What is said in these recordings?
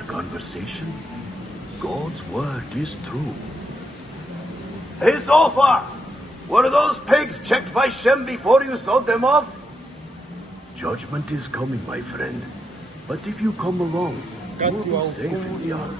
our conversation? God's word is true. Hey, Zophar! Were those pigs checked by Shem before you sold them off? Judgment is coming, my friend. But if you come along, you will be safe in the ark.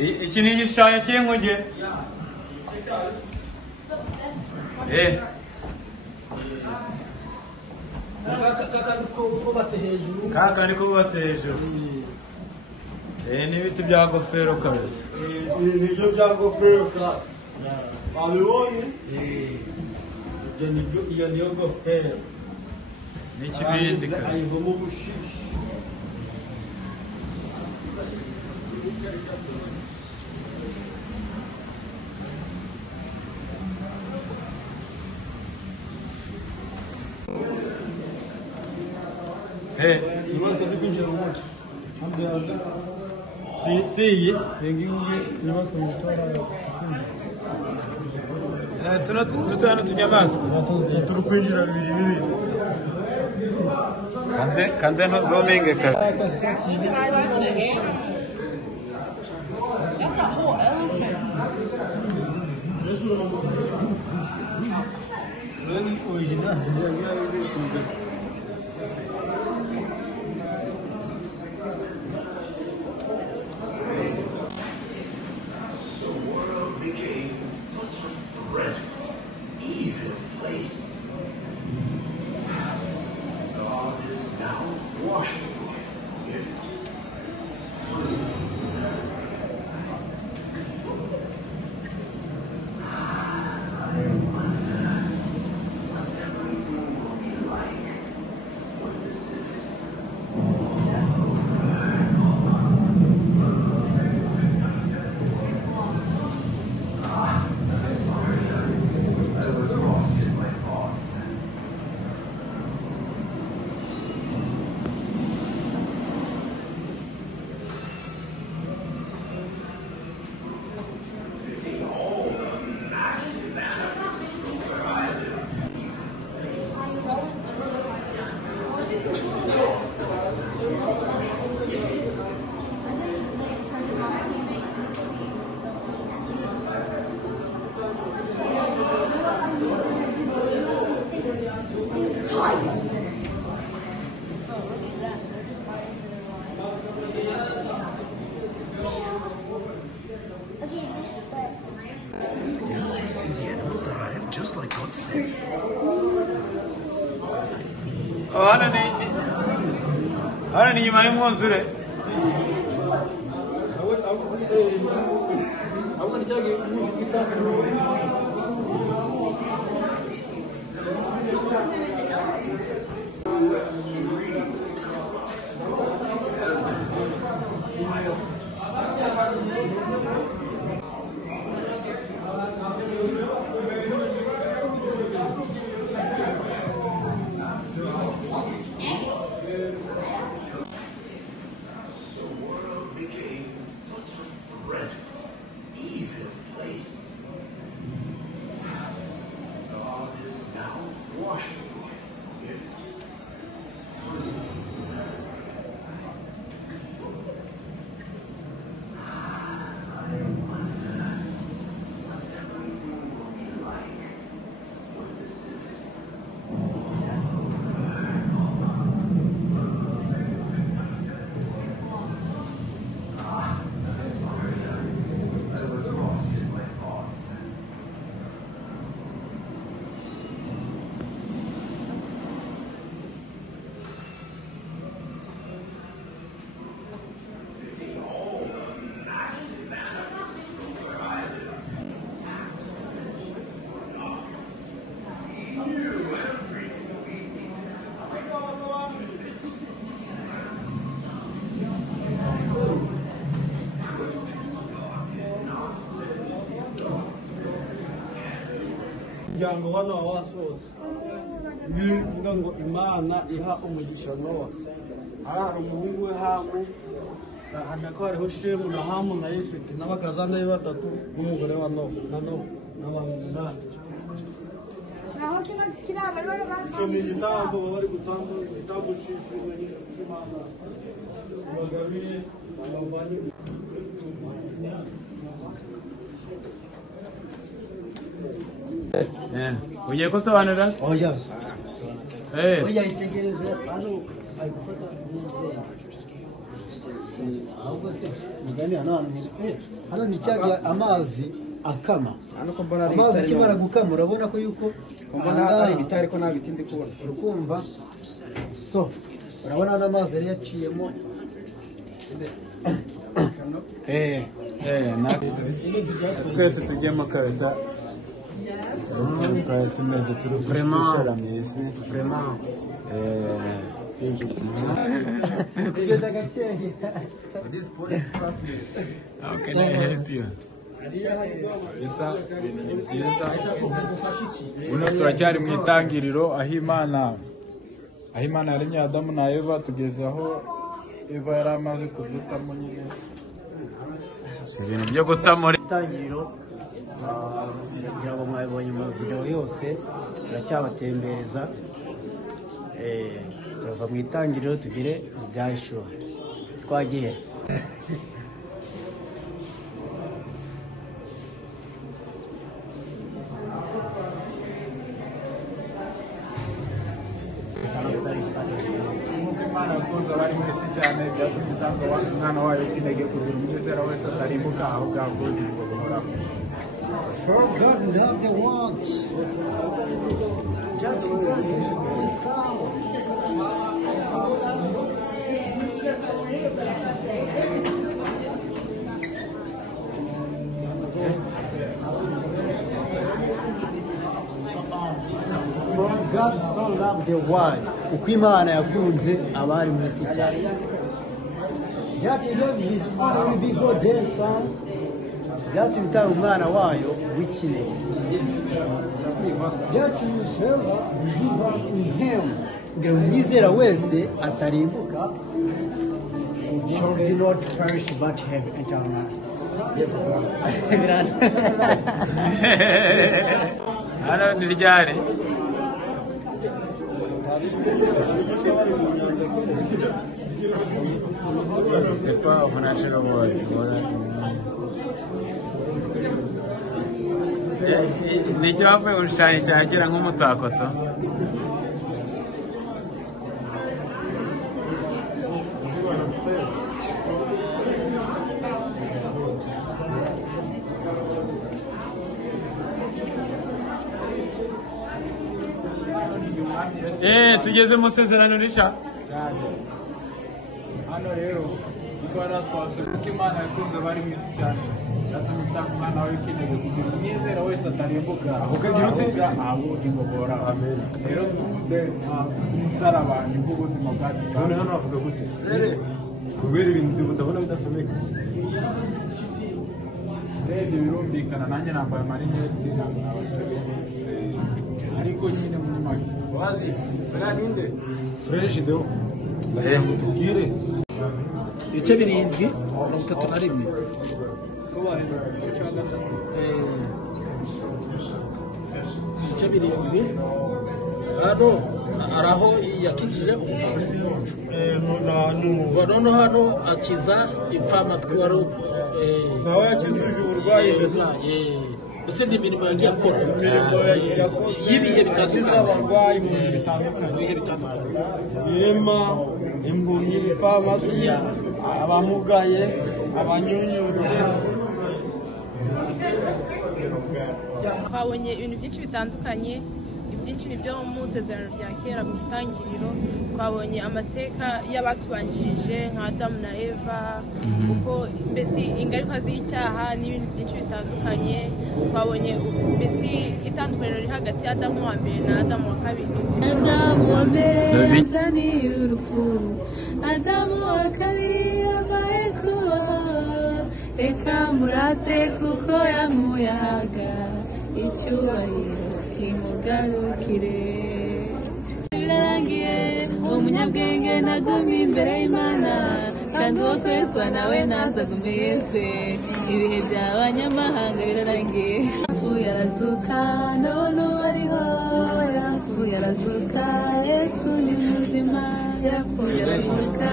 Iki ni igishushanyo cy'inkuge. Kaka ni kubatse hejuru. N'ibiti bya gofero kabisa. Nibyo bya gofero ka. Babibonye? Iyo niyo gofero. N'ikibindi kabisa. Ayivamo ubushishi. Ibaze kwinjira mu mwaka. Hamwe yaza. Si yengi nyamaswa mutora. Tutano tunyamaswa. Turi kwinjira bibiri. Kanze no zooming kare. That's a whole elephant. Just like God said. Hana ni nyuma y'umwuzure. umuryango hano wasohotse bivuga ngo Imana iha umugisha Nowa hari umuhungu we Hamu ko hariho Shemu na Hamu na Yefeti n'abakazana be batatu n'umugore wa Nowa n'abantu umunani. Icyo ni igitambo bari gutamba igitambo cy'Imana bagabiye abavanye. ugiye kusobanura? Oya oya itegereze hano ari gufata ahubwo se mugani hano ni cyaga amazi akama amazi akimara gukama urabona ko yuko ari ibitari ko nta biti ndi kubona urukumva so urabona n'amazi yari yaciyemo twese tujyemo kabisa twari tumeze turi dusharamye isi How can I help you? Uno turacyari mu itangiriro aho Imana yaremye Adamu na Eva tugeze aho Eva yari amaze kuvutamo nyine ibintu byo gutamo itangiriro kugira ngo mwabonye mu video yose turacyabatembereza turava mu itangiriro tugire mu byahishura twagiye Imana yakunze abari mu isi cyane byatumye itanga umwana wayo w'ikinege kugira umwizera wese atarimbuka ahubwo ahubwo ubugingo buhoraho. For God loved the world. For God so loved the world. Uko Imana yakunze abari mu isi cyane. That he gave his only begotten son. Byatumye itanga umwana wayo w'ikinege. Byatumye usaba believe in him. Kugira ngo umwizera wese atarimbuka. Shall not perish but have eternal life. Hano ni ryari? Epa unacheka wote ni cyavuye urushanye cyagera nk'umutako to tugeze mu sezerano risha cyane hano rero ikora twase ko Imana yakunze abari mu isi cyane yatumye itanga umwana wayo w'ikinege kugira umwizera wese atarimbuka ukagira ute ubugingo buhoraho. Amen. Rero tuvuge umusaraba ni bwo buzima bwacu cyane. Hano havuga gute kubera ibintu ndabona bidasomeka rero birumvikana nanjye nambaye amarinete ariko nyine muri make wazi sura ninde fresh deo tubwire ibice 7 31 ibice 7 hano araho yakijije noneho hano akiza ipfamatwi wari nawe yakizuje uburwayi ese ni imirimo yagiye akora y'ibihe bitandukanye birema impumyi ibipfamatwi abamugaye abanyunyutse. twabonye ibintu byinshi bitandukanye, ibyinshi ni byo mu isezerano rya kera mu itangiriro. Twabonye amateka y'abatubanjirije nka Adamu na Eva, kuko mbese ingaruka z'icyaha n'ibintu byinshi bitandukanye. Twabonye mbese itandukaniro riri hagati ya Adamu wa mbere na Adamu wa kabiri. Adamu wa mbere yazaniye urupfu, Adamu wa kabiri abaye kubaho. Reka murate kuko yamuyaga icyubahiro kimugarukire. Birarangiye umunyabwenge ntagumye imbere y'Imana, kandi uwo kwezwa nawe ntazagume yezwe. Ibihe by'abanyamahanga birarangiye. Yapfuye arazuka, none ubu ariho. Yapfuye arazuka, Yesu ni muzima. Yapfuye arazuka,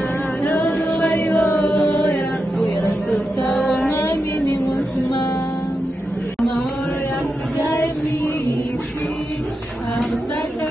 none ubu ariho. Yapfuye arazuka, umwami ni muzima. Amahoro yasigaye mu isi, amusaka